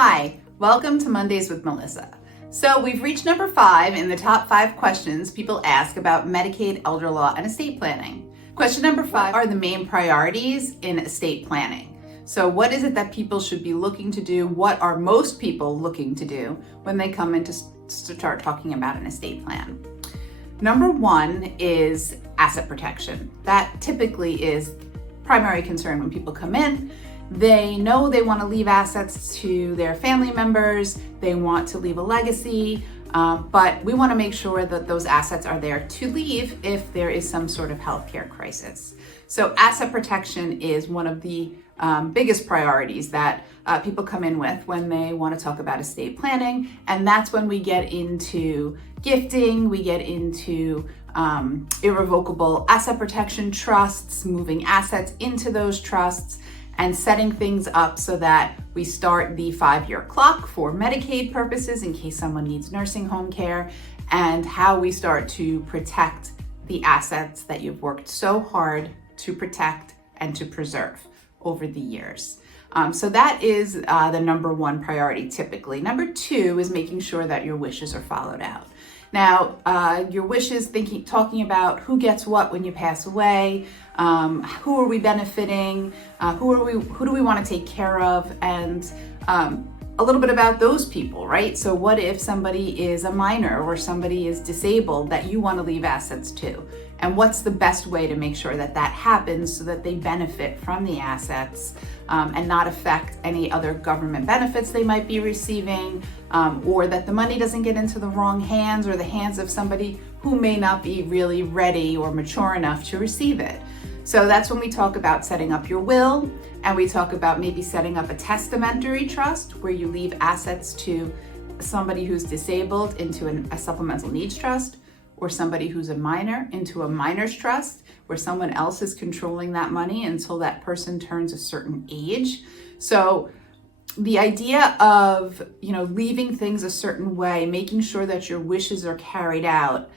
Hi, welcome to Mondays with Melissa. So we've reached number 5 in the top 5 questions people ask about Medicaid, elder law, and estate planning. Question number 5 are the main priorities in estate planning. So what is it that people should be looking to do? What are most people looking to do when they come in to start talking about an estate plan? Number 1 is asset protection. That typically is primary concern when people come in. They know they want to leave assets to their family members, they want to leave a legacy, but we want to make sure that those assets are there to leave if there is some sort of healthcare crisis. So asset protection is one of the biggest priorities that people come in with when they want to talk about estate planning, and that's when we get into gifting, we get into irrevocable asset protection trusts, moving assets into those trusts, and setting things up so that we start the 5-year clock for Medicaid purposes in case someone needs nursing home care, and how we start to protect the assets that you've worked so hard to protect and to preserve over the years. So that is the number 1 priority typically. Number 2 is making sure that your wishes are followed out. Now, your wishes, talking about who gets what when you pass away, who are we benefiting, who do we want to take care of, and a little bit about those people, right? So what if somebody is a minor or somebody is disabled that you want to leave assets to? And what's the best way to make sure that that happens so that they benefit from the assets and not affect any other government benefits they might be receiving, or that the money doesn't get into the wrong hands or the hands of somebody who may not be really ready or mature enough to receive it. So that's when we talk about setting up your will, and we talk about maybe setting up a testamentary trust where you leave assets to somebody who's disabled into a supplemental needs trust, or somebody who's a minor into a minor's trust where someone else is controlling that money until that person turns a certain age. So the idea of, leaving things a certain way, making sure that your wishes are carried out,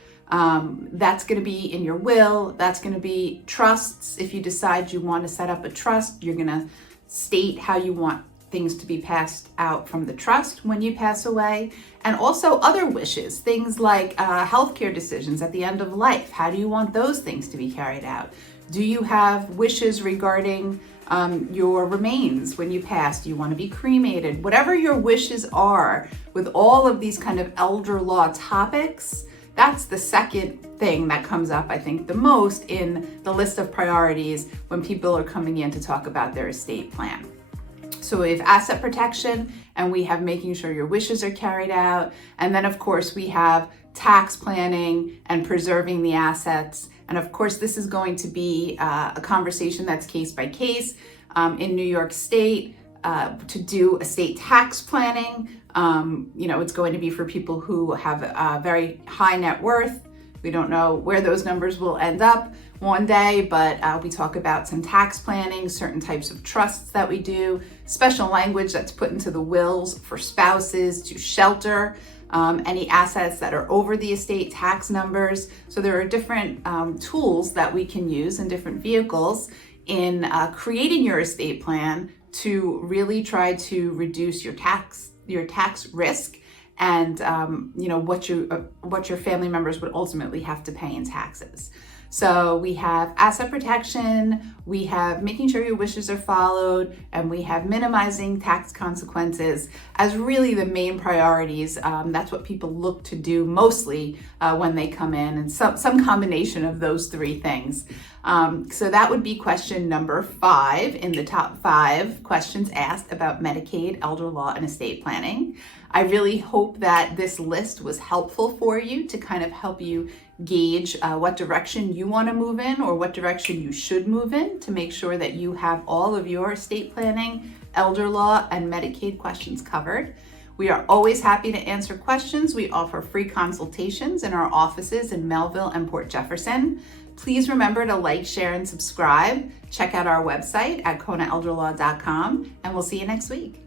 that's going to be in your will, that's going to be trusts. If you decide you want to set up a trust, you're going to state how you want things to be passed out from the trust when you pass away. And also other wishes, things like healthcare decisions at the end of life. How do you want those things to be carried out? Do you have wishes regarding your remains when you pass? Do you want to be cremated? Whatever your wishes are with all of these kind of elder law topics, that's the second thing that comes up, I think, the most in the list of priorities when people are coming in to talk about their estate plan. So we have asset protection, and we have making sure your wishes are carried out. And then, of course, we have tax planning and preserving the assets. And of course, this is going to be a conversation that's case by case. In New York State, to do estate tax planning, it's going to be for people who have a very high net worth. We don't know where those numbers will end up one day, but we talk about some tax planning, certain types of trusts that we do, special language that's put into the wills for spouses to shelter any assets that are over the estate tax numbers. So there are different tools that we can use and different vehicles in creating your estate plan to really try to reduce your tax risk and what your family members would ultimately have to pay in taxes. So we have asset protection, we have making sure your wishes are followed, and we have minimizing tax consequences as really the main priorities. That's what people look to do mostly when they come in, and some combination of those 3 things. So that would be question number 5 in the top 5 questions asked about Medicaid, elder law, and estate planning. I really hope that this list was helpful for you to kind of help you gauge what direction you want to move in or what direction you should move in to make sure that you have all of your estate planning, elder law, and Medicaid questions covered. We are always happy to answer questions. We offer free consultations in our offices in Melville and Port Jefferson. Please remember to like, share, and subscribe. Check out our website at conaelderlaw.com, and we'll see you next week.